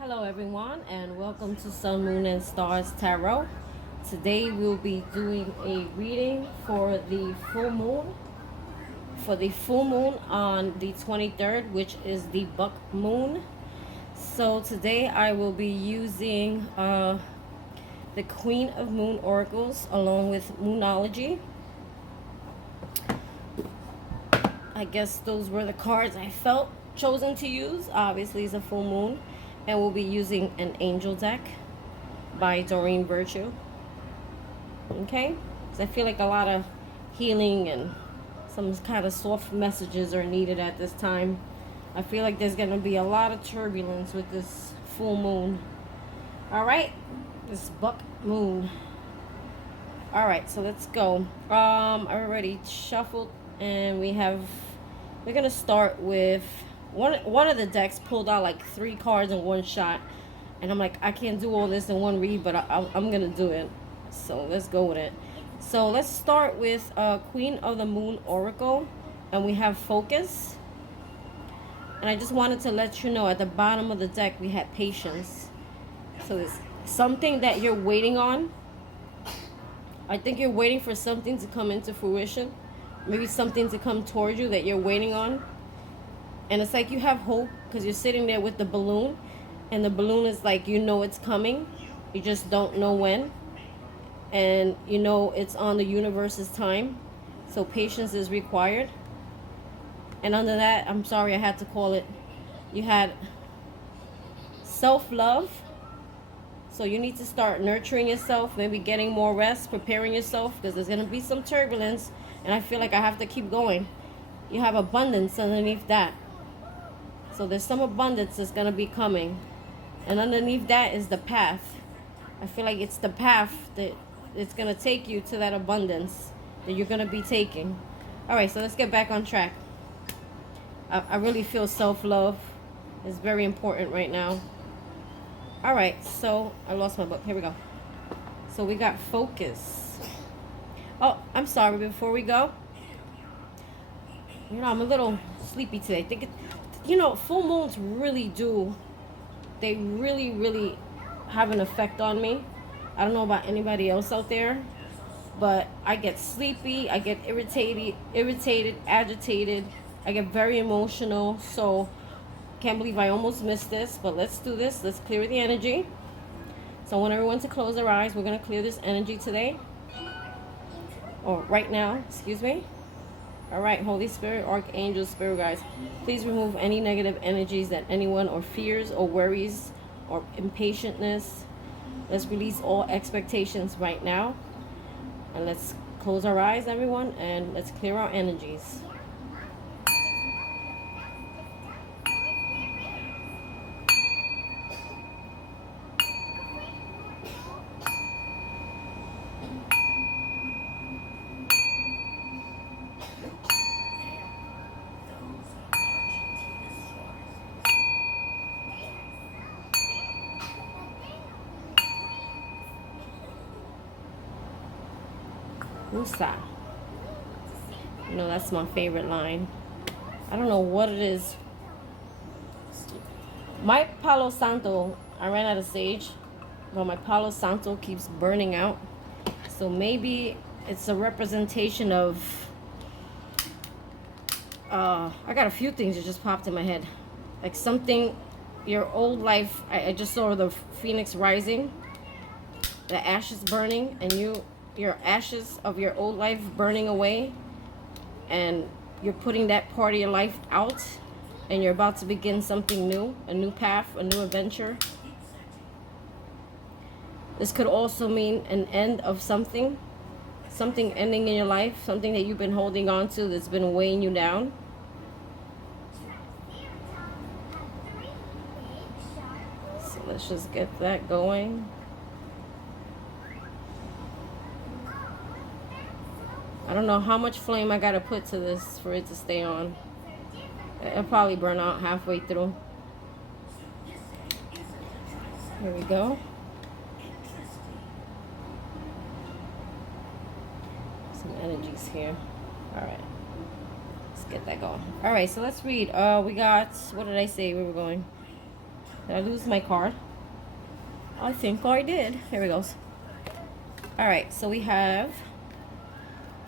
Hello everyone and welcome to Sun, Moon and Stars Tarot. Today we'll be doing a reading for the full moon. For the full moon on the 23rd, which is the buck moon. So today I will be using the Queen of Moon Oracles along with Moonology. I guess those were the cards I felt chosen to use. Obviously it's a full moon. And we'll be using an angel deck by Doreen Virtue. Okay? Because I feel like a lot of healing and some kind of soft messages are needed at this time. I feel like there's going to be a lot of turbulence with this full moon. Alright? This buck moon. Alright, so let's go. I already shuffled and we're going to start with one of the decks pulled out like 3 cards in one shot, and I'm like, I can't do all this in one read, but I'm gonna do it. So let's go with it. So let's start with Queen of the Moon Oracle, and we have Focus. And I just wanted to let you know at the bottom of the deck we had Patience. So it's something that you're waiting on. I think you're waiting for something to come into fruition, maybe something to come towards you that you're waiting on. And it's like you have hope because you're sitting there with the balloon. And the balloon is like, you know it's coming. You just don't know when. And you know it's on the universe's time. So patience is required. And under that, I'm sorry I had to call it. You had self-love. So you need to start nurturing yourself. Maybe getting more rest. Preparing yourself. Because there's going to be some turbulence. And I feel like I have to keep going. You have abundance underneath that. So there's some abundance that's going to be coming. And underneath that is the path. I feel like it's the path that it's going to take you to that abundance that you're going to be taking. Alright, so let's get back on track. I really feel self-love is very important right now. Alright, so I lost my book. Here we go. So we got Focus. Oh, I'm sorry. Before we go, I'm a little sleepy today. I think full moons really do. They really have an effect on me. I don't know about anybody else out there, but I get sleepy. I get irritated, agitated. I get very emotional. So can't believe I almost missed this, but let's do this. Let's clear the energy. So I want everyone to close their eyes. We're going to clear this energy today. Or right now, excuse me. All right, Holy Spirit, Archangels, Spirit guides, please remove any negative energies that anyone or fears or worries or impatientness. Let's release all expectations right now. And let's close our eyes, everyone, and let's clear our energies. Musa. That's my favorite line. I don't know what it is. My Palo Santo, I ran out of sage, but my Palo Santo keeps burning out. So maybe it's a representation of I got a few things that just popped in my head. Like something, your old life, I just saw the phoenix rising, the ashes burning, and your ashes of your old life burning away, and you're putting that part of your life out, and you're about to begin something new, a new path, a new adventure. This could also mean an end of something ending in your life, something that you've been holding on to that's been weighing you down. So let's just get that going. I don't know how much flame I gotta put to this for it to stay on. It'll probably burn out halfway through. Here we go. Some energies here. Alright. Let's get that going. Alright, so let's read. We got, what did I say we were going? Did I lose my card? I think I did. Here it goes. All right, so we have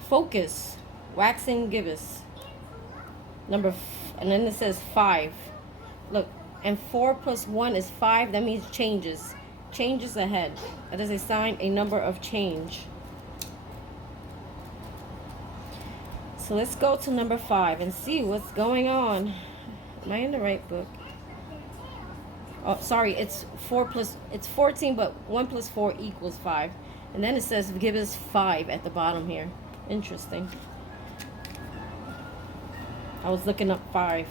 focus, waxing gibbous. And then it says 5. Look, and 4 plus 1 is 5. That means changes. Changes ahead. That is a sign, a number of change. So let's go to number 5 and see what's going on. Am I in the right book? Oh, sorry, it's 14, but 1 plus 4 equals 5. And then it says give us 5 at the bottom here. Interesting. I was looking up 5.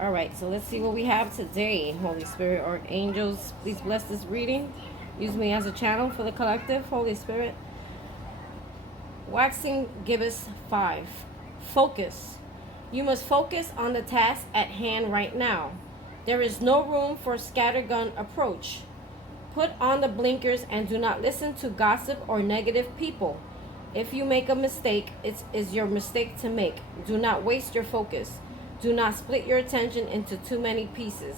All right, so let's see what we have today. Holy Spirit or angels, please bless this reading. Use me as a channel for the collective. Holy Spirit. Waxing gibbous 5. Focus. You must focus on the task at hand right now. There is no room for scattergun approach. Put on the blinkers and do not listen to gossip or negative people. If you make a mistake, it is your mistake to make. Do not waste your focus. Do not split your attention into too many pieces.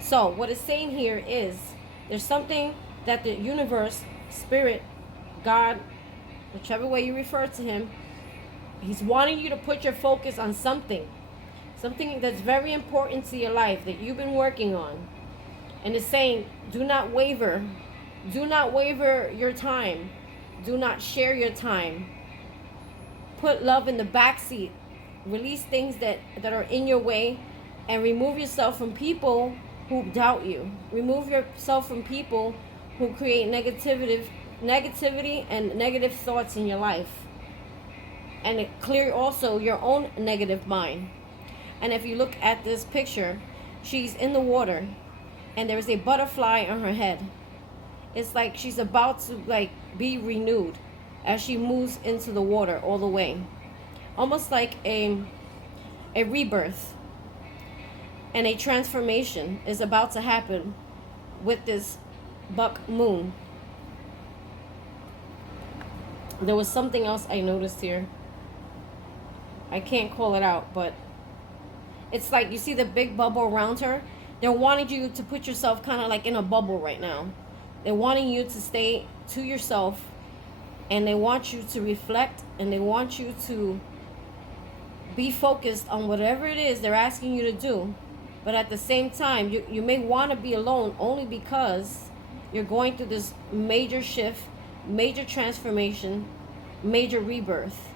So what it's saying here is there's something that the universe, spirit, God, whichever way you refer to him, he's wanting you to put your focus on something that's very important to your life that you've been working on. And it's saying, do not waver. Do not waver your time. Do not share your time. Put love in the back seat. Release things that are in your way, and remove yourself from people who doubt you. Remove yourself from people who create negativity and negative thoughts in your life. And clear also your own negative mind. And if you look at this picture, she's in the water and there's a butterfly on her head. It's like she's about to be renewed as she moves into the water all the way. Almost like a rebirth and a transformation is about to happen with this buck moon. There was something else I noticed here. I can't call it out, but it's like you see the big bubble around her. They're wanting you to put yourself kind of like in a bubble right now. They're wanting you to stay to yourself, and they want you to reflect, and they want you to be focused on whatever it is they're asking you to do. But at the same time, you may want to be alone only because you're going through this major shift, major transformation, major rebirth.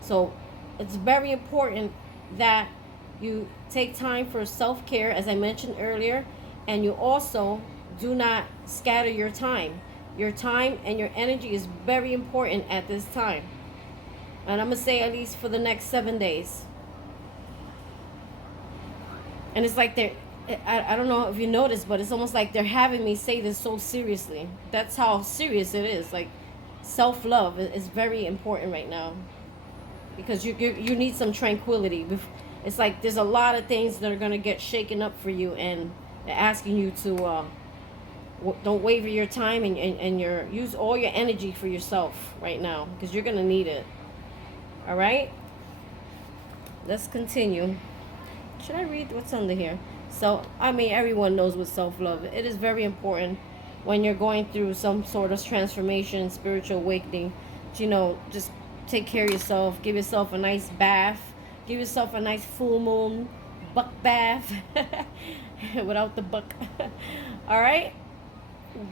So it's very important that you take time for self-care, as I mentioned earlier, and you also do not scatter your time. Your time and your energy is very important at this time. And I'm going to say at least for the next 7 days. And it's like I don't know if you noticed, but it's almost like they're having me say this so seriously. That's how serious it is. Like, self-love is very important right now. Because you need some tranquility. It's like there's a lot of things that are going to get shaken up for you, and they're asking you to don't waver your time and use all your energy for yourself right now, because you're going to need it. All right? Let's continue. Should I read what's under here? So, I mean, everyone knows what self-love is. It is very important when you're going through some sort of transformation, spiritual awakening. Just take care of yourself. Give yourself a nice bath. Give yourself a nice full moon buck bath without the buck. All right?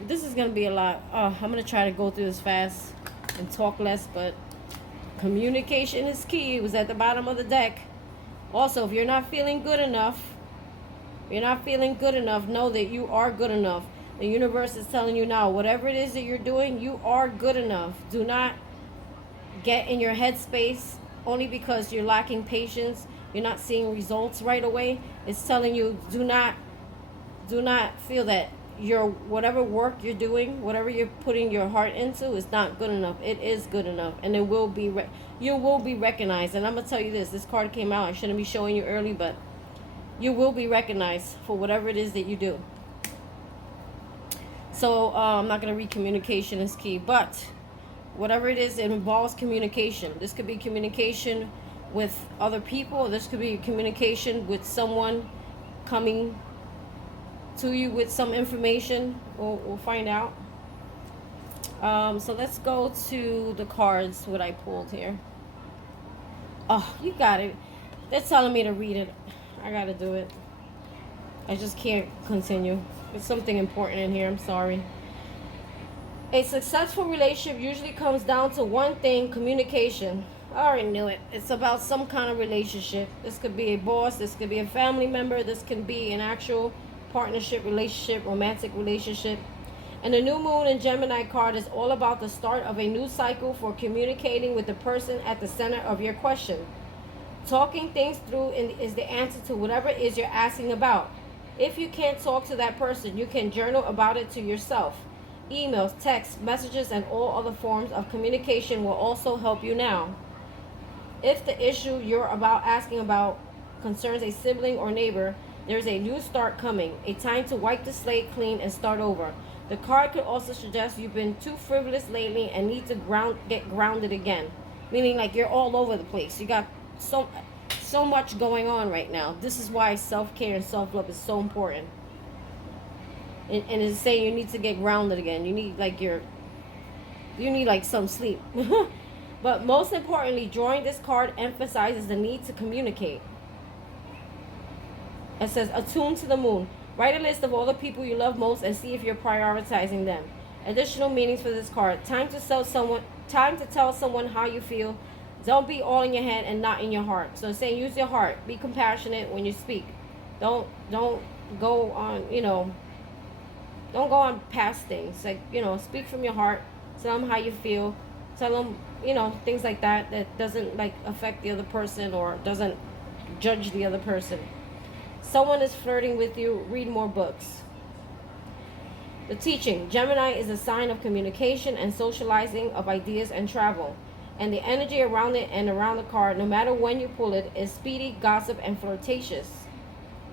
This is going to be a lot. I'm going to try to go through this fast and talk less, but communication is key. It was at the bottom of the deck. Also, if you're not feeling good enough, know that you are good enough. The universe is telling you now, whatever it is that you're doing, you are good enough. Do not get in your headspace only because you're lacking patience, you're not seeing results right away. It's telling you, do not feel that whatever work you're doing, whatever you're putting your heart into is not good enough. It is good enough, and it will be you will be recognized. And I'm gonna tell you this card came out, I shouldn't be showing you early, but you will be recognized for whatever it is that you do. So I'm not gonna read communication is key, but whatever it is, it involves communication. This could be communication with other people. This could be communication with someone coming to you with some information. We'll find out. So let's go to the cards, what I pulled here. Oh, you got it. They're telling me to read it. I got to do it. I just can't continue. There's something important in here. I'm sorry. A successful relationship usually comes down to one thing: communication. I already knew it. It's about some kind of relationship. This could be a boss. This could be a family member. This can be an actual partnership, relationship, romantic relationship. And the new moon in Gemini card is all about the start of a new cycle for communicating with the person at the center of your question. Talking things through is the answer to whatever it is you're asking about. If you can't talk to that person, you can journal about it to yourself. Emails, texts, messages, and all other forms of communication will also help you now. If the issue you're asking about concerns a sibling or neighbor, there's a new start coming, a time to wipe the slate clean and start over. The card could also suggest you've been too frivolous lately and need to get grounded again. Meaning like you're all over the place. You got so much going on right now. This is why self-care and self-love is so important. And it's saying you need to get grounded again. You need like some sleep. But most importantly, drawing this card emphasizes the need to communicate. It says, attune to the moon. Write a list of all the people you love most and see if you're prioritizing them. Additional meanings for this card. Time to tell someone how you feel. Don't be all in your head and not in your heart. So it's saying use your heart. Be compassionate when you speak. Don't go on, don't go on past things. Like, speak from your heart. Tell them how you feel. Tell them, things like that doesn't like affect the other person or doesn't judge the other person. Someone is flirting with you, read more books. The teaching. Gemini is a sign of communication and socializing of ideas and travel. And the energy around it and around the card, no matter when you pull it, is speedy, gossip, and flirtatious.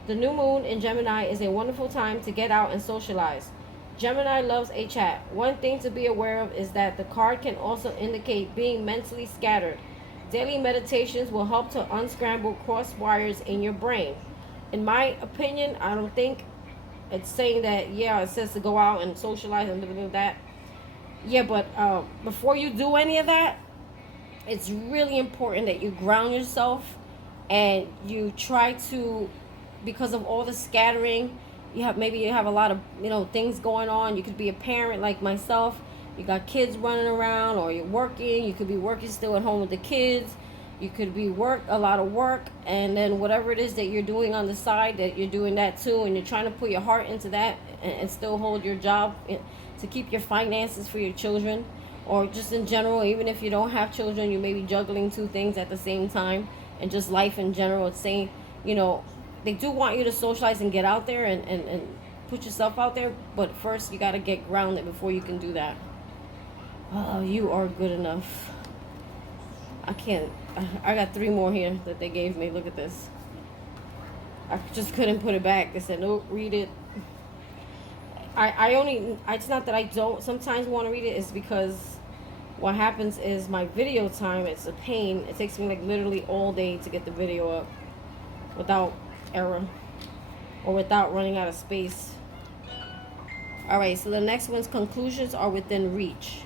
The new moon in Gemini is a wonderful time to get out and socialize. Gemini loves a chat. One thing to be aware of is that the card can also indicate being mentally scattered. Daily meditations will help to unscramble cross wires in your brain. In my opinion, I don't think it's saying that, it says to go out and socialize and do that. Yeah, but before you do any of that, it's really important that you ground yourself and you try to, because of all the scattering, you have a lot of things going on. You could be a parent like myself. You got kids running around, or you're working. You could be working still at home with the kids. You could be a lot of work, and then whatever it is that you're doing on the side, that you're doing that too, and you're trying to put your heart into that and still hold your job to keep your finances for your children, or just in general. Even if you don't have children, you may be juggling two things at the same time, and just life in general. It's saying, they do want you to socialize and get out there and put yourself out there, but first you got to get grounded before you can do that. Oh, you are good enough. I can't. I got 3 more here that they gave me. Look at this. I just couldn't put it back. They said, no, read it. It's not that I don't sometimes want to read it. It's because what happens is my video time, it's a pain. It takes me like literally all day to get the video up without error or without running out of space. Alright, so the next one's conclusions are within reach.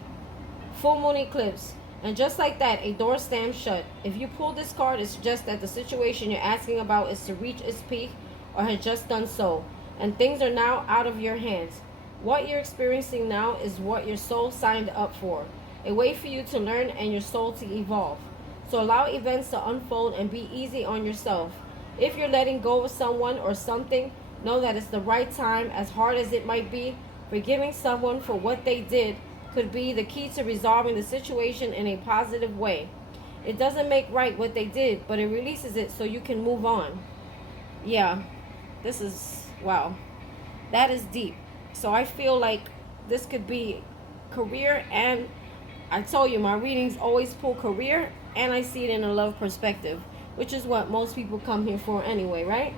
Full moon eclipse. And just like that, a door slams shut. If you pull this card, it suggests that the situation you're asking about is to reach its peak or has just done so, and things are now out of your hands. What you're experiencing now is what your soul signed up for, a way for you to learn and your soul to evolve. So allow events to unfold and be easy on yourself. If you're letting go of someone or something, know that it's the right time. As hard as it might be, forgiving someone for what they did could be the key to resolving the situation in a positive way. It doesn't make right what they did, but it releases it so you can move on. Yeah, this is, wow. That is deep. So I feel like this could be career, and I told you my readings always pull career, and I see it in a love perspective, which is what most people come here for anyway, right?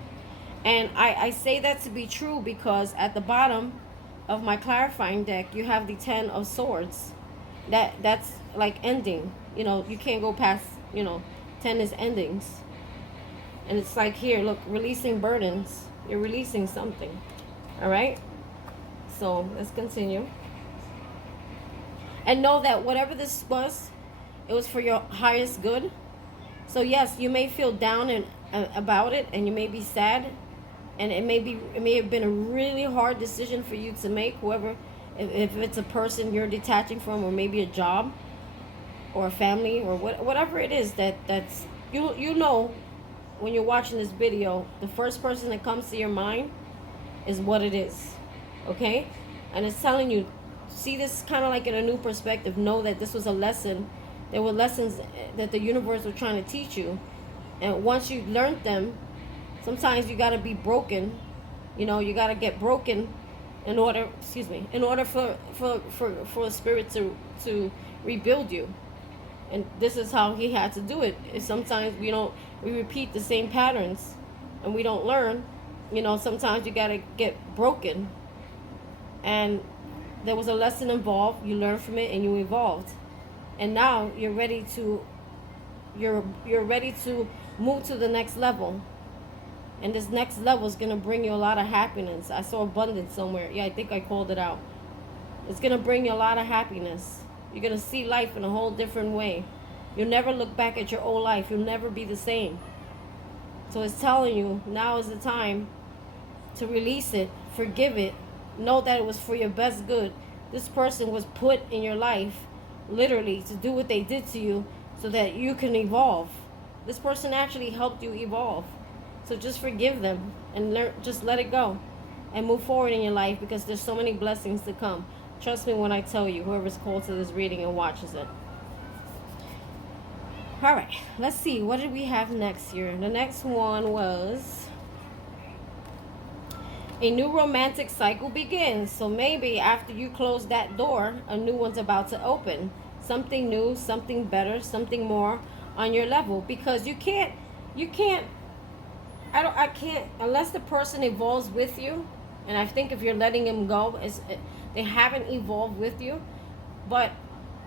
And I say that to be true because at the bottom of my clarifying deck, you have the 10 of Swords. That's like ending. You can't go past, 10 is endings. And it's like here, look, releasing burdens. You're releasing something. All right. So let's continue. And know that whatever this was, it was for your highest good. So yes, you may feel down and about it, and you may be sad, and it may have been a really hard decision for you to make. Whoever, if it's a person you're detaching from, or maybe a job, or a family, or whatever it is that's you know, when you're watching this video, the first person that comes to your mind is what it is, okay? And it's telling you, see this kind of like in a new perspective. Know that this was a lesson. There were lessons that the universe was trying to teach you, and once you learned them, sometimes you got to be broken. You know, you got to get broken in order, in order for a spirit to rebuild you. And this is how he had to do it. Sometimes we repeat the same patterns and we don't learn. You know, sometimes you got to get broken, and there was a lesson involved. You learned from it and you evolved, and now you're ready to move to the next level. And this next level is going to bring you a lot of happiness. I saw abundance somewhere. Yeah, I think I called it out. It's going to bring you a lot of happiness. You're going to see life in a whole different way. You'll never look back at your old life. You'll never be the same. So it's telling you, now is the time to release it, forgive it, know that it was for your best good. This person was put in your life, literally, to do what they did to you so that you can evolve. This person actually helped you evolve. So just forgive them and just let it go and move forward in your life, because there's so many blessings to come. Trust me when I tell you, whoever's called to this reading and watches it. All right, let's see. What did we have next here? The next one was a new romantic cycle begins. So maybe after you close that door, a new one's about to open. Something new, something better, something more on your level. Because you can't, I can't, unless the person evolves with you. And I think if you're letting them go, they haven't evolved with you. But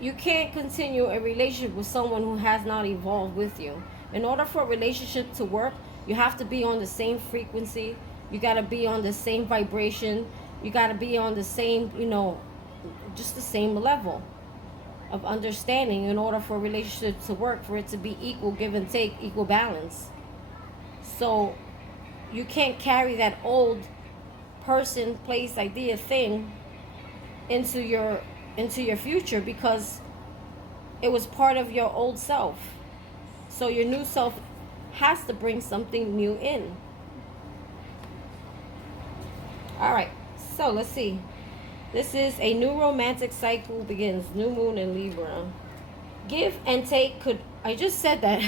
you can't continue a relationship with someone who has not evolved with you. In order for a relationship to work, you have to be on the same frequency. You got to be on the same vibration. You got to be on the same, just the same level of understanding in order for a relationship to work, for it to be equal, give and take, equal balance. So you can't carry that old person, place, idea, thing into your future, because it was part of your old self. So your new self has to bring something new in. All right, so let's see. This is a new romantic cycle begins. New moon in Libra. Give and take could, I just said that.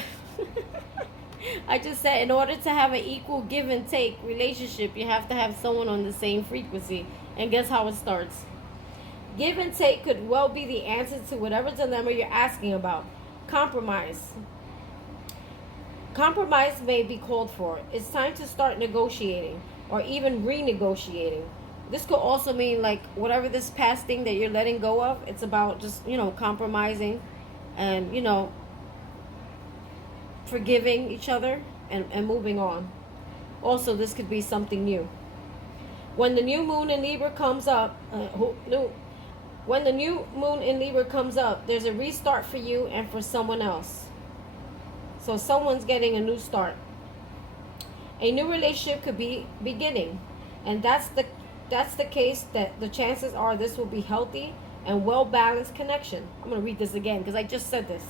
I just said in order to have an equal give and take relationship, you have to have someone on the same frequency. And guess how it starts? Give and take could well be the answer to whatever dilemma you're asking about. Compromise. Compromise may be called for. It's time to start negotiating or even renegotiating. This could also mean like whatever this past thing that you're letting go of, it's about just, compromising and, forgiving each other and moving on. Also, this could be something new. When the new moon in Libra comes up, when the new moon in Libra comes up, there's a restart for you and for someone else. So someone's getting a new start. A new relationship could be beginning. And that's the case, that the chances are this will be healthy and well-balanced connection. I'm going to read this again because I just said this.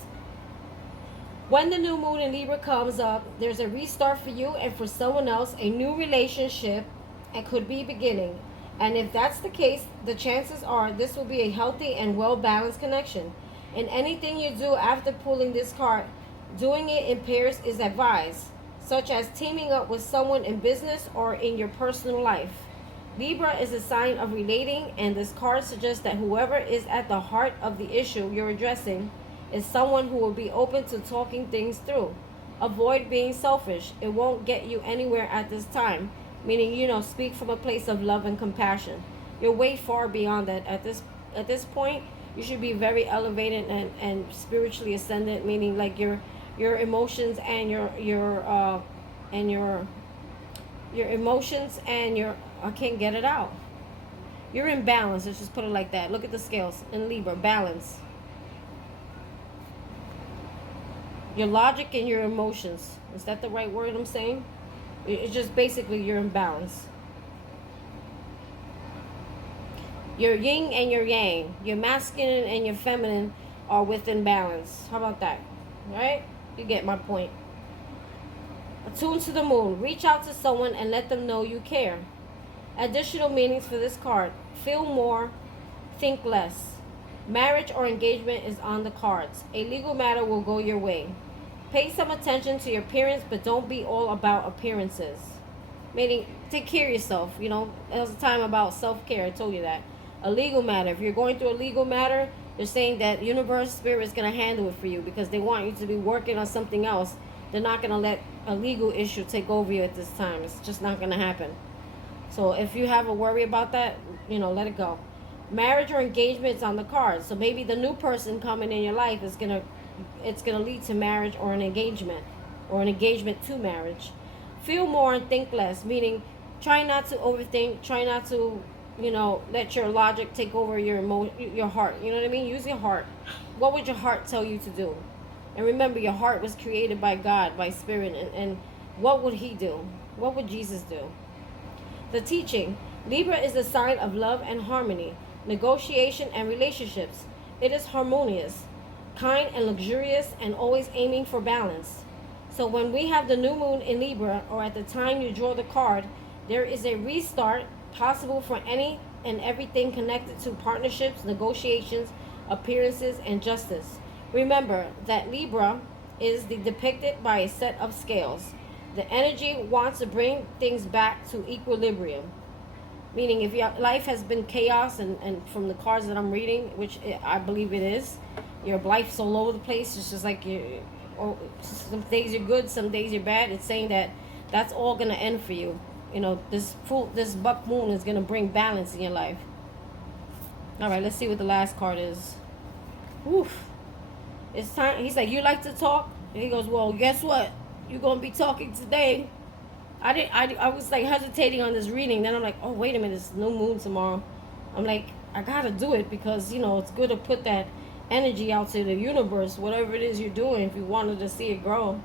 When the new moon in Libra comes up, there's a restart for you and for someone else, a new relationship, and could be beginning. And if that's the case, the chances are this will be a healthy and well-balanced connection. And anything you do after pulling this card, doing it in pairs is advised, such as teaming up with someone in business or in your personal life. Libra is a sign of relating, and this card suggests that whoever is at the heart of the issue you're addressing is someone who will be open to talking things through. Avoid being selfish. It won't get you anywhere at this time. Meaning, speak from a place of love and compassion. You're way far beyond that. At this point, you should be very elevated and spiritually ascendant. Meaning, like your emotions and your emotions and your I can't get it out. You're in balance. Let's just put it like that. Look at the scales in Libra. Balance. Your logic and your emotions. Is that the right word I'm saying? It's just basically you're in balance. Your yin and your yang. Your masculine and your feminine are within balance. How about that? Right? You get my point. Attuned to the moon. Reach out to someone and let them know you care. Additional meanings for this card. Feel more, think less. Marriage or engagement is on the cards. A legal matter will go your way. Pay some attention to your appearance, but don't be all about appearances. Meaning, take care of yourself. You know, there was a time about self-care. I told you that. A legal matter. If you're going through a legal matter, they're saying that universe spirit is going to handle it for you because they want you to be working on something else. They're not going to let a legal issue take over you at this time. It's just not going to happen. So if you have a worry about that, you know, let it go. Marriage or engagement is on the cards. So maybe the new person coming in your life is gonna lead to marriage or an engagement to marriage. Feel more and think less, meaning try not to overthink, try not to, you know, let your logic take over your heart. You know what I mean? Use your heart. What would your heart tell you to do? And remember, your heart was created by God, by spirit, and what would he do? What would Jesus do? The teaching. Libra is the sign of love and harmony, negotiation and relationships. It is harmonious, kind and luxurious, and always aiming for balance. So when we have the new moon in Libra, or at the time you draw the card, there is a restart possible for any and everything connected to partnerships, negotiations, appearances, and justice. Remember that Libra is depicted by a set of scales. The energy wants to bring things back to equilibrium. Meaning if your life has been chaos, and from the cards that I'm reading, which I believe it is, your life's all over the place. It's just like some days you're good, some days you're bad. It's saying that that's all going to end for you. You know, this buck moon is going to bring balance in your life. All right, let's see what the last card is. Oof. It's time. He's like, you like to talk? And he goes, well, guess what? You're going to be talking today. I was like hesitating on this reading. Then I'm like, oh, wait a minute. It's new moon tomorrow. I'm like, I got to do it because, you know, it's good to put that energy out to the universe, whatever it is you're doing, if you wanted to see it grow.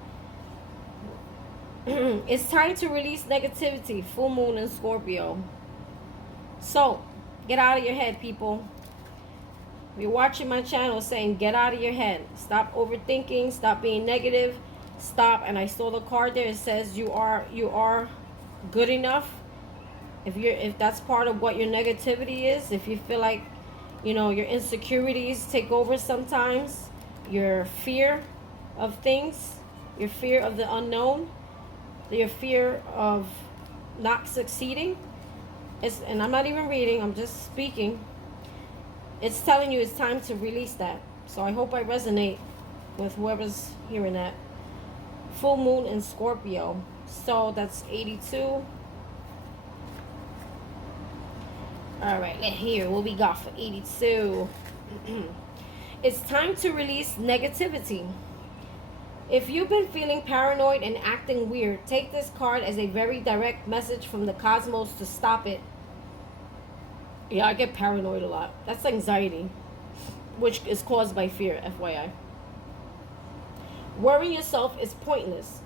It's time to release negativity. Full moon in Scorpio. So, get out of your head, people. If you're watching my channel, saying get out of your head. Stop overthinking. Stop being negative. Stop. And I saw the card there. It says you are good enough. If that's part of what your negativity is, if you feel like, you know, your insecurities take over sometimes, your fear of things, your fear of the unknown, your fear of not succeeding, and I'm not even reading, I'm just speaking. It's telling you it's time to release that. So I hope I resonate with whoever's hearing that. Full moon in Scorpio. So that's 82. All right, let's hear what we got for 82. It's time to release negativity. If you've been feeling paranoid and acting weird, take this card as a very direct message from the cosmos to stop it. Yeah, I get paranoid a lot. That's anxiety, which is caused by fear, FYI. Worrying yourself is pointless.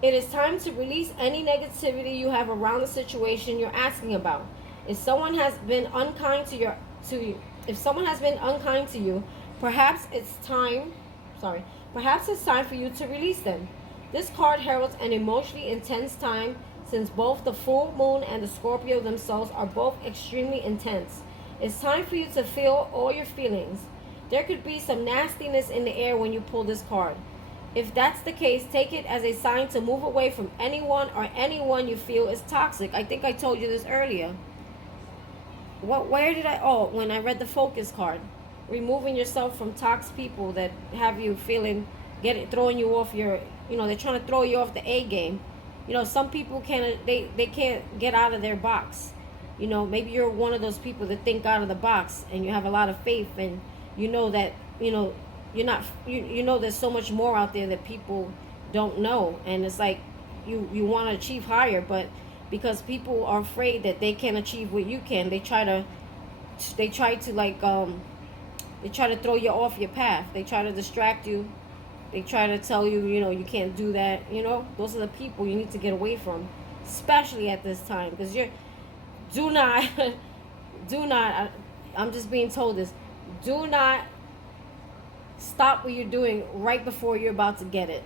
It is time to release any negativity you have around the situation you're asking about. If someone has been unkind to you, perhaps it's time for you to release them. This card heralds an emotionally intense time, since both the full moon and the Scorpio themselves are both extremely intense. It's time for you to feel all your feelings. There could be some nastiness in the air when you pull this card. If that's the case, take it as a sign to move away from anyone or anyone you feel is toxic. I think I told you this earlier. When I read the focus card. Removing yourself from toxic people that have you feeling, throwing you off your, they're trying to throw you off the A game. Some people can't get out of their box. Maybe you're one of those people that think out of the box and you have a lot of faith, and that, you're not, there's so much more out there that people don't know. And it's like, you want to achieve higher, but because people are afraid that they can't achieve what you can. They try to like they try to throw you off your path. They try to distract you. They try to tell you, you know, you can't do that. You know, those are the people you need to get away from, especially at this time, because do not do not, I'm just being told this, do not stop what you're doing right before you're about to get it.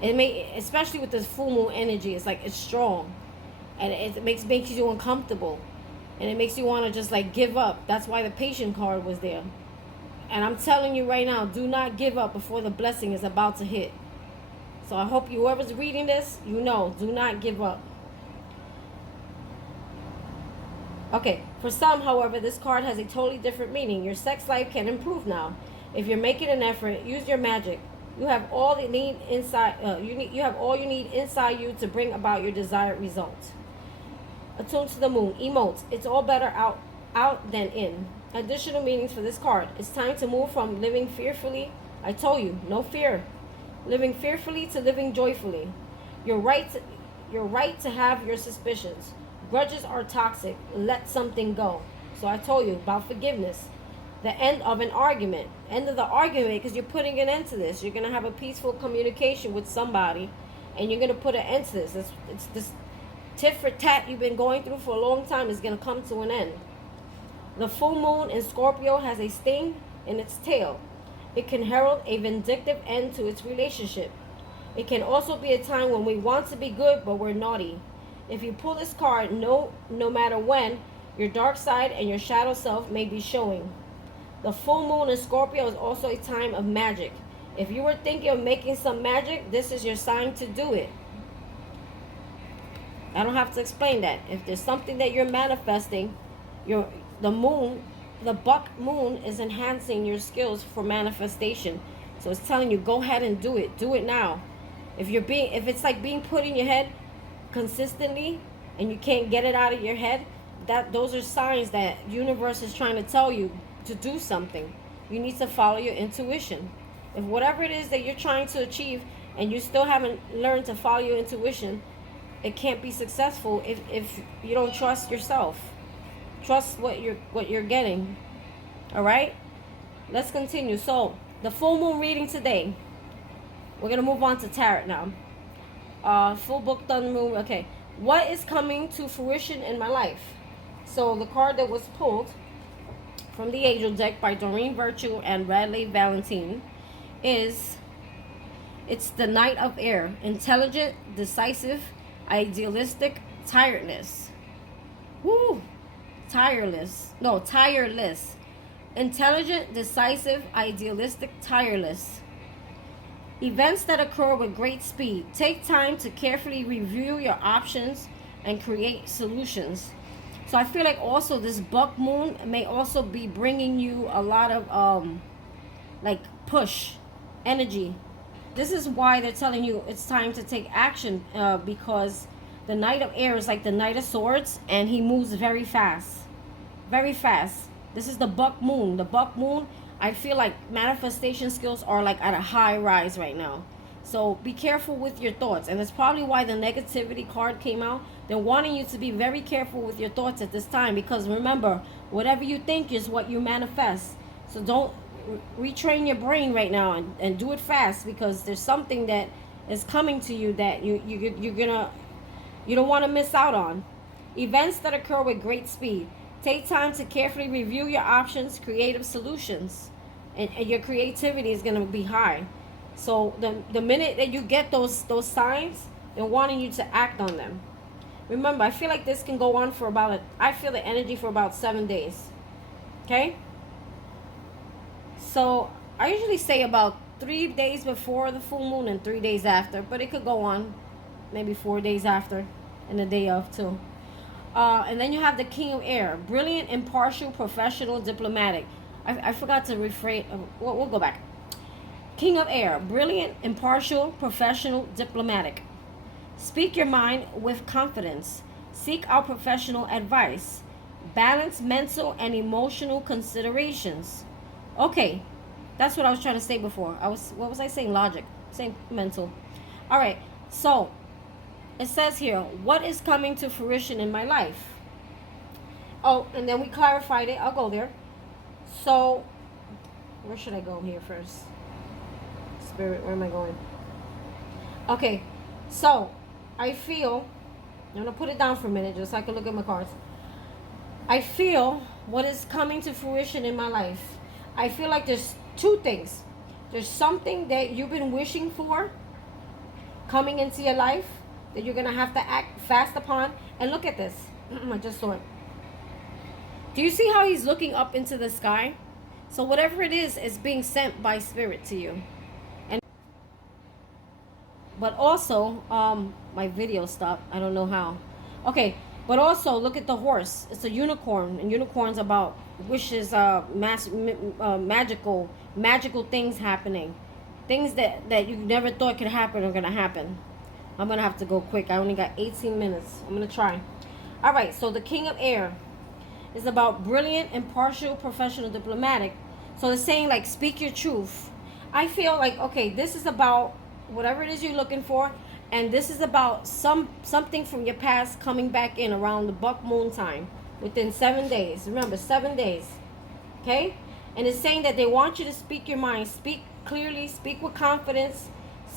It may, especially with this full moon energy, it's like it's strong, and it makes you uncomfortable, and it makes you want to just like give up. That's why the patient card was there. And I'm telling you right now, do not give up before the blessing is about to hit. So I hope whoever's reading this, you know, do not give up. Okay, for some, however, this card has a totally different meaning. Your sex life can improve now. If you're making an effort, use your magic. You have all you need inside. You have all you need inside you to bring about your desired result. Attuned to the moon. Emotes. It's all better out than in. Additional meanings for this card. It's time to move from living fearfully. I told you, no fear. Living fearfully to living joyfully. You're right to have your suspicions. Grudges are toxic. Let something go. So I told you about forgiveness. The end of an argument. End of the argument, because you're putting an end to this. You're going to have a peaceful communication with somebody, and you're going to put an end to this. It's this tit for tat you've been going through for a long time is going to come to an end. The full moon in Scorpio has a sting in its tail. It can herald a vindictive end to its relationship. It can also be a time when we want to be good, but we're naughty. If you pull this card, no matter when, your dark side and your shadow self may be showing. The full moon in Scorpio is also a time of magic. If you were thinking of making some magic, this is your sign to do it. I don't have to explain that. If there's something that you're manifesting, the buck moon is enhancing your skills for manifestation. So it's telling you, go ahead and do it. Do it now. If it's like being put in your head consistently and you can't get it out of your head, those are signs that universe is trying to tell you to do something. You need to follow your intuition. If whatever it is that you're trying to achieve and you still haven't learned to follow your intuition, it can't be successful if you don't trust yourself. Trust what you're getting. All right, let's continue. So the full moon reading today, we're gonna move on to tarot now. Full book done moon. Okay, what is coming to fruition in my life? So the card that was pulled from the Angel deck by Doreen Virtue and Radleigh Valentine it's the Knight of Air. Intelligent, decisive, idealistic, tiredness. Woo! Tireless. Intelligent, decisive, idealistic, tireless. Events that occur with great speed. Take time to carefully review your options and create solutions. So I feel like also this buck moon may also be bringing you a lot of like push energy. This is why they're telling you it's time to take action, because the Knight of Air is like the Knight of Swords, and he moves very fast. Very fast. This is the buck moon. The buck moon, I feel like manifestation skills are like at a high rise right now. So be careful with your thoughts. And that's probably why the negativity card came out. They're wanting you to be very careful with your thoughts at this time, because remember, whatever you think is what you manifest. So don't retrain your brain right now and do it fast, because there's something that is coming to you that you don't want to miss out on. Events that occur with great speed. Take time to carefully review your options, creative solutions, and your creativity is going to be high. So the minute that you get those signs, they're wanting you to act on them. Remember, I feel like this can go on for I feel the energy for about 7 days. Okay? So I usually say about 3 days before the full moon and 3 days after, but it could go on maybe 4 days after and the day of too. And then you have the King of Air. Brilliant, impartial, professional, diplomatic. I forgot to rephrase. We'll go back. King of Air. Brilliant, impartial, professional, diplomatic. Speak your mind with confidence. Seek out professional advice. Balance mental and emotional considerations. Okay, that's what I was trying to say before. What was I saying? Logic. Saying mental. All right, so it says here, what is coming to fruition in my life? Oh, and then we clarified it. I'll go there. So, where should I go here first? Spirit, where am I going? Okay, so I feel, I'm going to put it down for a minute just so I can look at my cards. I feel what is coming to fruition in my life. I feel like there's two things. There's something that you've been wishing for coming into your life that you're going to have to act fast upon. And look at this. I just saw it. Do you see how he's looking up into the sky? So whatever it is being sent by spirit to you. And but also, my video stopped. I don't know how. Okay, but also look at the horse. It's a unicorn, and unicorns about wishes, magical things happening, things that you never thought could happen are gonna happen. I'm gonna have to go quick. I only got 18 minutes. I'm gonna try. All right. So the King of Air is about brilliant, impartial, professional, diplomatic. So it's saying like speak your truth. I feel like, okay, this is about whatever it is you're looking for, and this is about something from your past coming back in around the buck moon time within 7 days. Remember, 7 days. Okay? And it's saying that they want you to speak your mind, speak clearly, speak with confidence.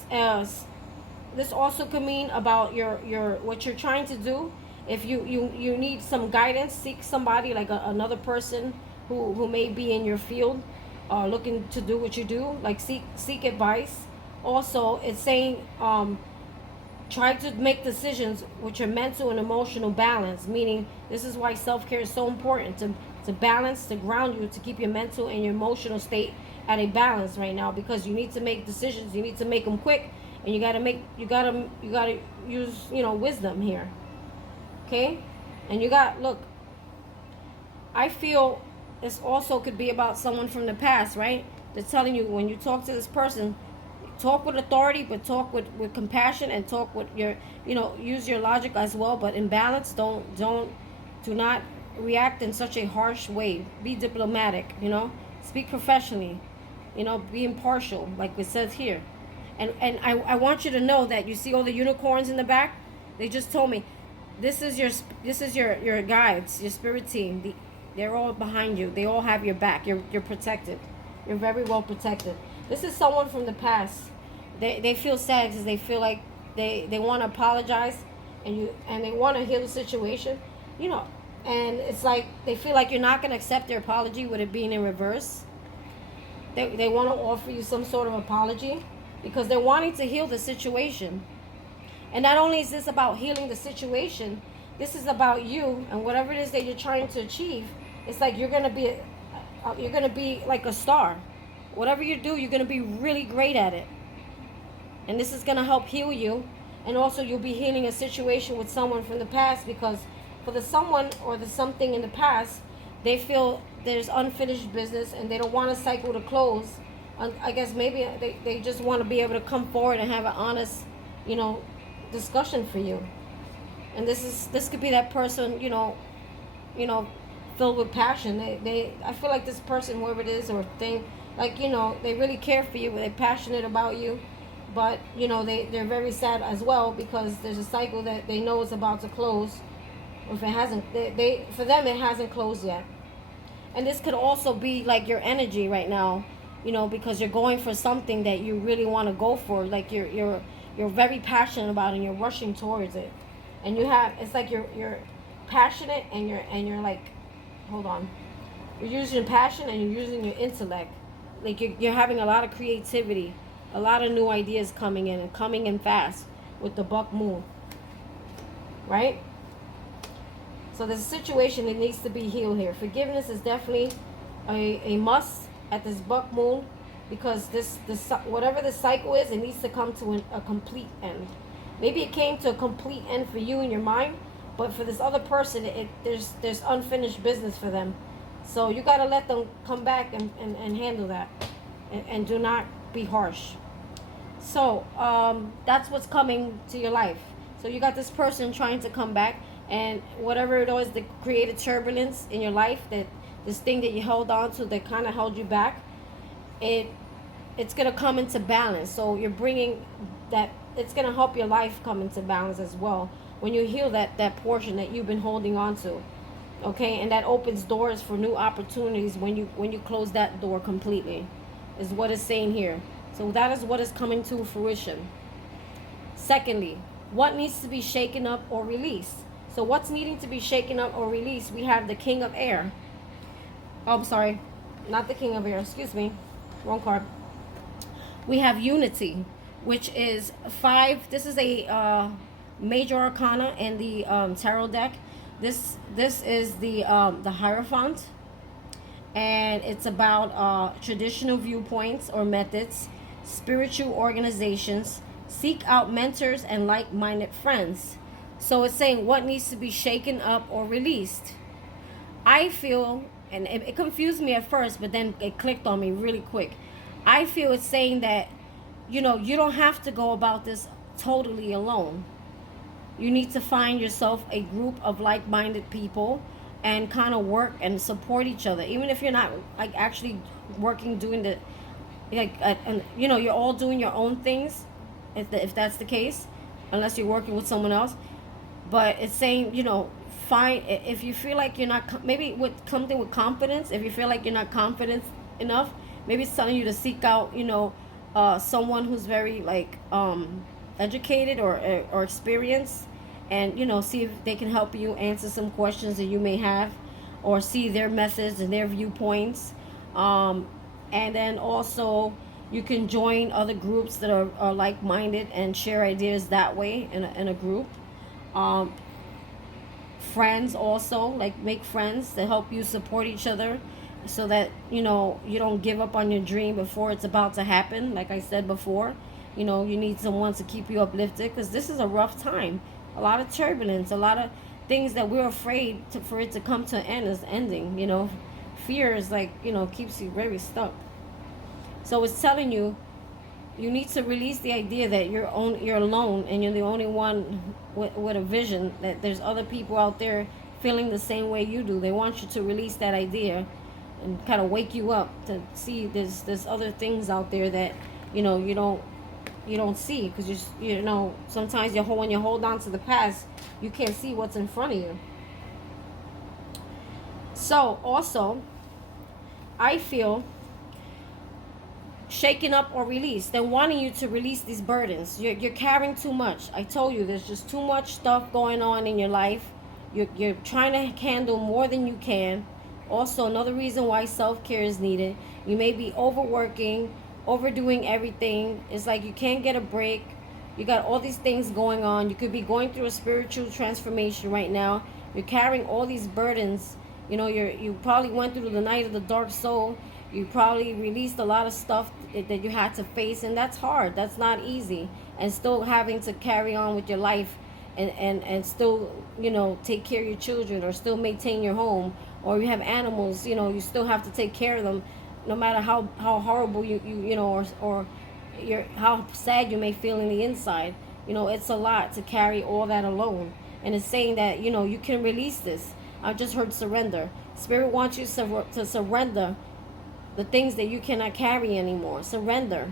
This also could mean about your what you're trying to do. If you need some guidance, seek somebody like another person who may be in your field, looking to do what you do. Like seek advice. Also, it's saying try to make decisions with your mental and emotional balance. Meaning, this is why self-care is so important to balance, to ground you, to keep your mental and your emotional state at a balance right now, because you need to make decisions. You need to make them quick, and you gotta use wisdom here. Okay, and look, I feel this also could be about someone from the past, right? They're telling you when you talk to this person, talk with authority, but talk with compassion, and talk with your, use your logic as well, but in balance. Do not react in such a harsh way. Be diplomatic, speak professionally, be impartial, like it says here. And I want you to know that you see all the unicorns in the back. They just told me, this is your guides, your spirit team. They're all behind you. They all have your back. You're protected. You're very well protected. This is someone from the past. They feel sad because they feel like they want to apologize, and they want to heal the situation, and it's like they feel like you're not going to accept their apology with it being in reverse. They want to offer you some sort of apology because they're wanting to heal the situation. And not only is this about healing the situation, this is about you and whatever it is that you're trying to achieve. It's like you're gonna be like a star. Whatever you do, you're gonna be really great at it. And this is gonna help heal you, and also you'll be healing a situation with someone from the past, because for the someone or the something in the past, they feel there's unfinished business and they don't want to cycle to close. I guess maybe they just want to be able to come forward and have an honest, discussion for you. And this could be that person, filled with passion. I feel like this person, whoever it is or thing, like, they really care for you, they're passionate about you, but they're very sad as well because there's a cycle that they know is about to close. If it hasn't, for them it hasn't closed yet. And this could also be like your energy right now, because you're going for something that you really want to go for, like you're very passionate about it and you're rushing towards it. And it's like you're passionate and you're like, hold on, you're using passion and you're using your intellect. Like you're having a lot of creativity, a lot of new ideas coming in fast with the buck moon, right? So there's a situation that needs to be healed here. Forgiveness is definitely a must at this buck moon, because this whatever the cycle is, it needs to come to a complete end. Maybe it came to a complete end for you in your mind, but for this other person, there's unfinished business for them. So you got to let them come back and handle that, and do not be harsh. So that's what's coming to your life. So you got this person trying to come back, and whatever it was that created turbulence in your life, that this thing that you held on to that kind of held you back, it's going to come into balance. So you're bringing that it's gonna help your life come into balance as well when you heal that portion that you've been holding on to. Okay, and that opens doors for new opportunities when you close that door completely, is what it's saying here. So that is what is coming to fruition. Secondly, what needs to be shaken up or released? So what's needing to be shaken up or released? We have the King of Air. Oh, I'm sorry, not the King of Air, excuse me, wrong card. We have Unity, which is 5. This is a major arcana in the tarot deck. This is the Hierophant, and it's about traditional viewpoints or methods, spiritual organizations, seek out mentors and like-minded friends. So it's saying what needs to be shaken up or released. I feel, and it confused me at first, but then it clicked on me really quick. I feel it's saying that, you know, you don't have to go about this totally alone. You need to find yourself a group of like-minded people and kind of work and support each other, even if you're not like actually working, doing the like and you know, you're all doing your own things, if that's the case, unless you're working with someone else. But it's saying, you know, find, if you feel like you're not, maybe with something with confidence, if you feel like you're not confident enough, maybe it's telling you to seek out, you know, someone who's very like educated or experienced, and you know, see if they can help you answer some questions that you may have, or see their methods and their viewpoints. And then also you can join other groups that are like-minded and share ideas that way in a group. Friends also, like make friends to help you support each other, so that you know you don't give up on your dream before it's about to happen. Like I said before, you know, you need someone to keep you uplifted, because this is a rough time, a lot of turbulence, a lot of things that we're afraid for it to come to an end is ending. You know, fear is like, you know, keeps you very stuck. So it's telling you, you need to release the idea that you're alone and you're the only one with a vision, that there's other people out there feeling the same way you do. They want you to release that idea and kind of wake you up to see there's other things out there that, you know, you don't see, because you know, sometimes when you hold on to the past, you can't see what's in front of you. So also, I feel shaken up or released, they're wanting you to release these burdens. You're carrying too much. I told you, there's just too much stuff going on in your life. You're trying to handle more than you can. Also, another reason why self-care is needed. You may be overworking, overdoing everything. It's like you can't get a break. You got all these things going on. You could be going through a spiritual transformation right now. You're carrying all these burdens. You know, you probably went through the night of the dark soul. You probably released a lot of stuff that you had to face, and that's hard. That's not easy. And still having to carry on with your life, and still, you know, take care of your children, or still maintain your home, or you have animals, you know, you still have to take care of them, no matter how horrible you know, or how sad you may feel in the inside. You know, it's a lot to carry all that alone. And it's saying that, you know, you can release this. I just heard surrender. Spirit wants you to surrender the things that you cannot carry anymore. Surrender.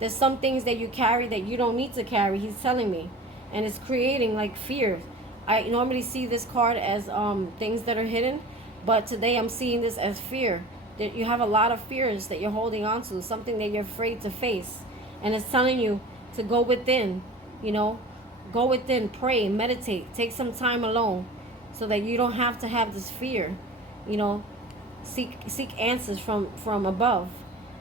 There's some things that you carry that you don't need to carry, he's telling me. And it's creating like fear. I normally see this card as things that are hidden, but today I'm seeing this as fear. That you have a lot of fears that you're holding on to, something that you're afraid to face. And it's telling you to go within, you know, go within, pray, meditate, take some time alone, so that you don't have to have this fear. You know, seek answers from above.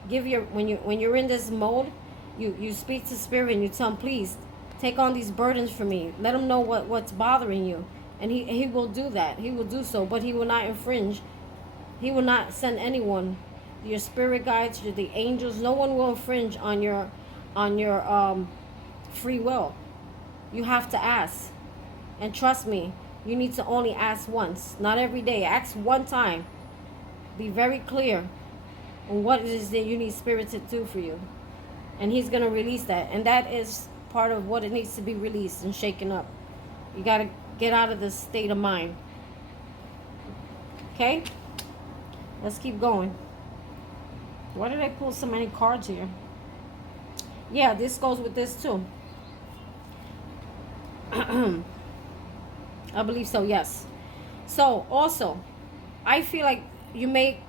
When you're in this mode, you speak to spirit and you tell him, please take on these burdens for me. Let him know what's bothering you, and he will do that. He will do so, but he will not infringe. He will not send anyone, your spirit guides, the angels. No one will infringe on your free will. You have to ask, and trust me, you need to only ask once, not every day. Ask one time. Be very clear on what it is that you need spirit to do for you, and he's going to release that. And that is part of what it needs to be released and shaken up. You got to get out of this state of mind. Okay, let's keep going. Why did I pull so many cards here? Yeah, this goes with this too. I believe so, yes. So also, I feel like you may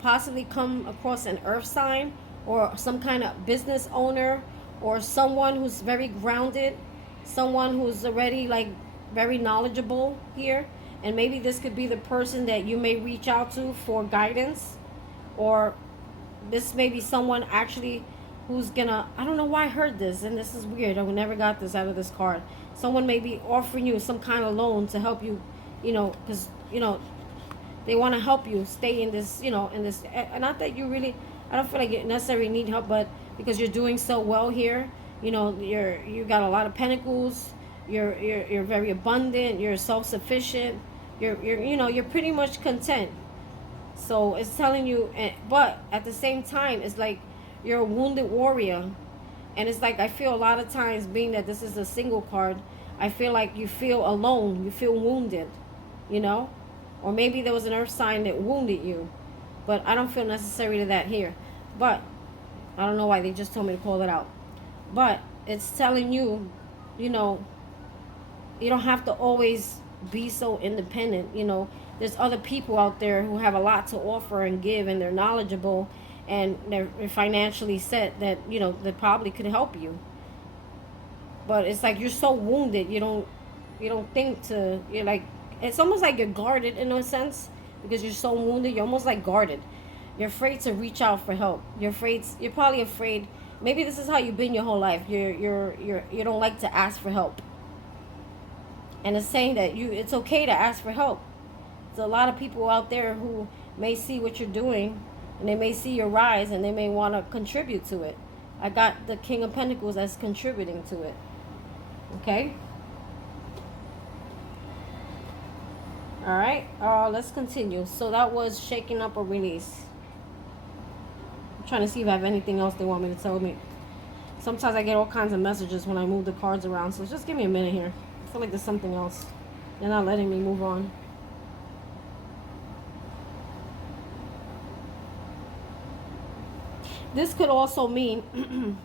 possibly come across an earth sign or some kind of business owner or someone who's very grounded, someone who's already like very knowledgeable here. And maybe this could be the person that you may reach out to for guidance, or this may be someone actually who's gonna, I don't know why I heard this, and this is weird, I never got this out of this card. Someone may be offering you some kind of loan to help you, because they want to help you stay in this, in this, not that you really, I don't feel like you necessarily need help, but because you're doing so well here, you got a lot of pentacles, you're very abundant, you're self-sufficient, you're pretty much content. So it's telling you, but at the same time, it's like you're a wounded warrior. And it's like, I feel a lot of times, being that this is a single card, I feel like you feel alone, you feel wounded, or maybe there was an earth sign that wounded you, but I don't feel necessarily that here. But I don't know why they just told me to call it out. But it's telling you, you don't have to always be so independent. There's other people out there who have a lot to offer and give, and they're knowledgeable, and they're financially set, that that probably could help you. But it's like you're so wounded, you don't think to, you're like, it's almost like you're guarded in a sense, because you're so wounded. You're almost like guarded. You're afraid to reach out for help. You're probably afraid. Maybe this is how you've been your whole life. You don't like to ask for help. And it's saying that it's okay to ask for help. There's a lot of people out there who may see what you're doing, and they may see your rise, and they may want to contribute to it. I got the King of Pentacles as contributing to it. Okay? All right, let's continue. So that was shaking up or release. I'm trying to see if I have anything else they want me to tell me. Sometimes I get all kinds of messages when I move the cards around, so just give me a minute here. I feel like there's something else. They're not letting me move on. This could also mean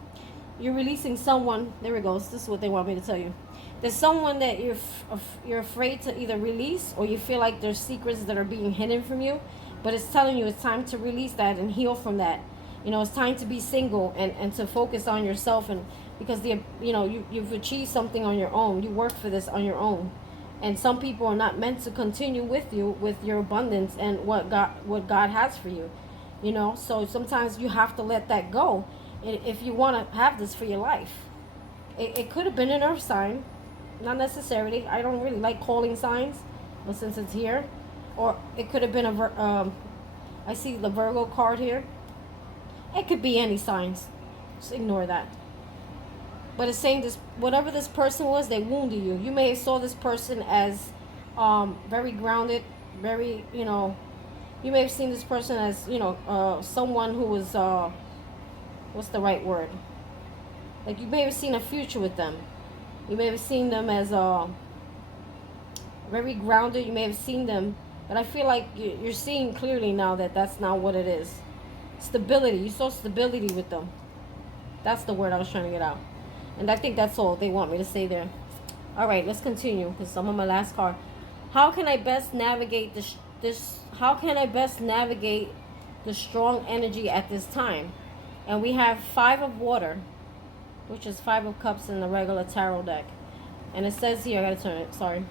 you're releasing someone. There it goes. This is what they want me to tell you. There's someone that you're afraid to either release, or you feel like there's secrets that are being hidden from you, but it's telling you it's time to release that and heal from that. It's time to be single and to focus on yourself, and because you've achieved something on your own. You work for this on your own, and some people are not meant to continue with you with your abundance and what God has for you. So sometimes you have to let that go if you want to have this for your life. It could have been an earth sign. Not necessarily. I don't really like calling signs, but since it's here, or it could have been I see the Virgo card here. It could be any signs. Just ignore that. But it's saying this, whatever this person was, they wounded you. You may have saw this person as very grounded, very, you may have seen this person as, someone who was, what's the right word? Like, you may have seen a future with them. You may have seen them as very grounded. You may have seen them, but I feel like you're seeing clearly now that that's not what it is. Stability. You saw stability with them. That's the word I was trying to get out. And I think that's all they want me to say there. All right, let's continue, because I'm on my last card. How can I best navigate how can I best navigate the strong energy at this time? And we have 5 of water, which is 5 of cups in the regular tarot deck. And it says here, I gotta turn it, sorry.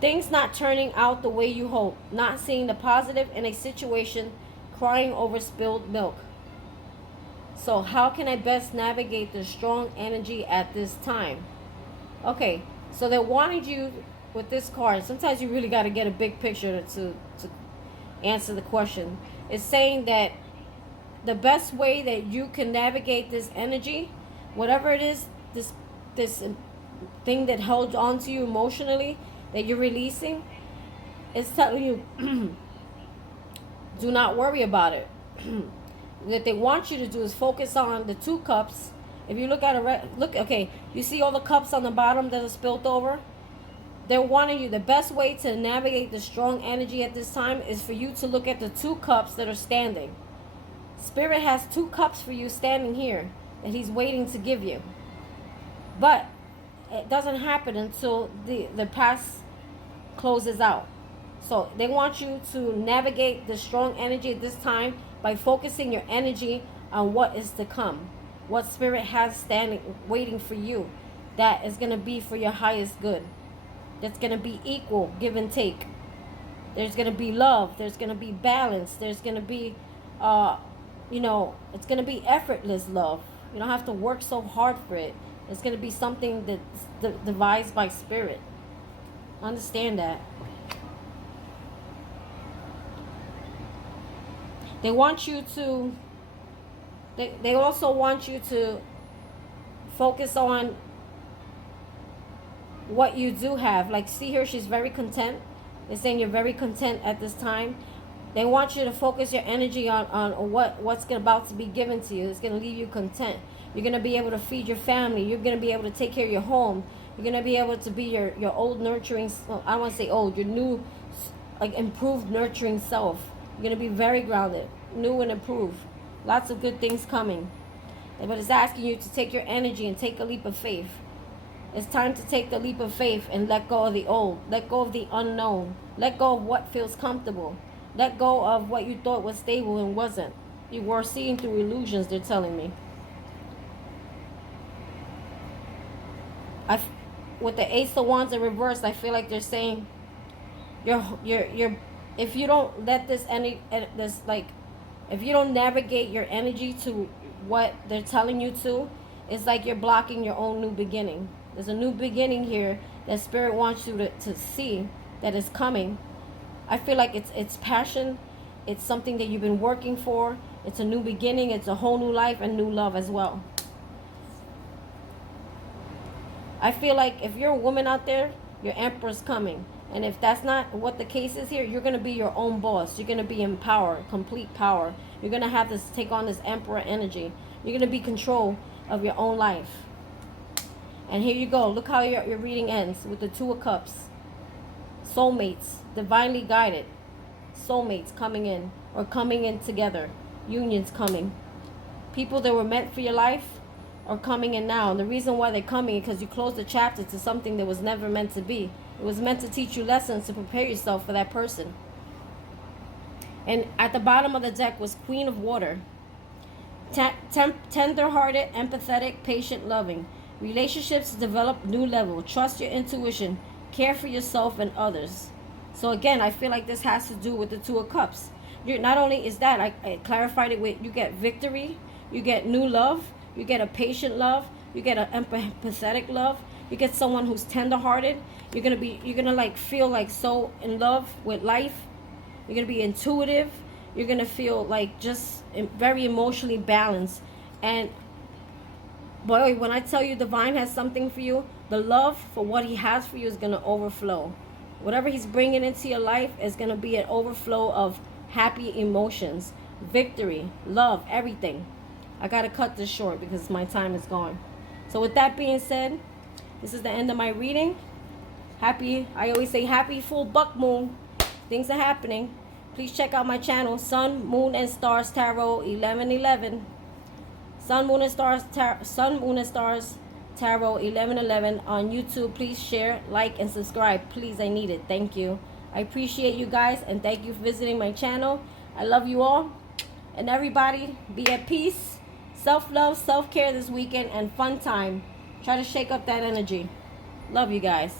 Things not turning out the way you hope. Not seeing the positive in a situation. Crying over spilled milk. So how can I best navigate the strong energy at this time? Okay, so they wanted you with this card. Sometimes you really got to get a big picture to answer the question. It's saying that the best way that you can navigate this energy, whatever it is, this thing that held on to you emotionally that you're releasing, it's telling you do not worry about it. What they want you to do is focus on the 2 cups. If you look at okay, you see all the cups on the bottom that are spilled over? They're wanting you, the best way to navigate the strong energy at this time is for you to look at the 2 cups that are standing. Spirit has 2 cups for you standing here that he's waiting to give you. But it doesn't happen until the past closes out. So they want you to navigate the strong energy at this time by focusing your energy on what is to come, what spirit has standing, waiting for you, that is going to be for your highest good. That's going to be equal, give and take. There's going to be love. There's going to be balance. There's going to be, it's going to be effortless love. You don't have to work so hard for it. It's going to be something that's devised by spirit. Understand that. They want you to, they also want you to focus on what you do have. Like, see here, she's very content. They're saying you're very content at this time. They want you to focus your energy on what's about to be given to you. It's going to leave you content. You're going to be able to feed your family. You're going to be able to take care of your home. You're going to be able to be your old nurturing, I don't want to say old, your new, like, improved nurturing self. You're going to be very grounded, new and improved. Lots of good things coming. But it's asking you to take your energy and take a leap of faith. It's time to take the leap of faith and let go of the old. Let go of the unknown. Let go of what feels comfortable. Let go of what you thought was stable and wasn't. You were seeing through illusions, they're telling me. With the Ace of Wands in reverse, I feel like they're saying you're if you don't let if you don't navigate your energy to what they're telling you to, it's like you're blocking your own new beginning. There's a new beginning here that Spirit wants you to see that is coming. I feel like it's passion. It's something that you've been working for. It's a new beginning. It's a whole new life and new love as well. I feel like if you're a woman out there, your Emperor's coming. And if that's not what the case is here, you're going to be your own boss. You're going to be in power, complete power. You're going to have to take on this Emperor energy. You're going to be control of your own life. And here you go. Look how your reading ends with the Two of Cups. Soulmates, divinely guided. Soulmates coming in or coming in together. Unions coming. People that were meant for your life are coming in now. And the reason why they're coming is because you closed the chapter to something that was never meant to be. It was meant to teach you lessons to prepare yourself for that person. And at the bottom of the deck was Queen of Water. Tender-hearted, empathetic, patient, loving. Relationships develop new level. Trust your intuition. Care for yourself and others. So again, I feel like this has to do with the Two of Cups. Not only is that, I clarified it with, you get victory, you get new love, you get a patient love, you get an empathetic love, you get someone who's tender-hearted. You're gonna like feel like so in love with life. You're gonna be intuitive. You're gonna feel like just very emotionally balanced. And boy, when I tell you Divine has something for you, the love for what he has for you is gonna overflow. Whatever he's bringing into your life is gonna be an overflow of happy emotions, victory, love, everything. I gotta cut this short because my time is gone. So with that being said, this is the end of my reading. I always say happy full buck moon. Things are happening. Please check out my channel, Sun, Moon, and Stars Tarot 1111. Sun, Moon, and Stars Tarot 1111 on YouTube. Please share, like, and subscribe. Please, I need it. Thank you. I appreciate you guys, and thank you for visiting my channel. I love you all. And everybody, be at peace. Self-love, self-care this weekend, and fun time. Try to shake up that energy. Love you guys.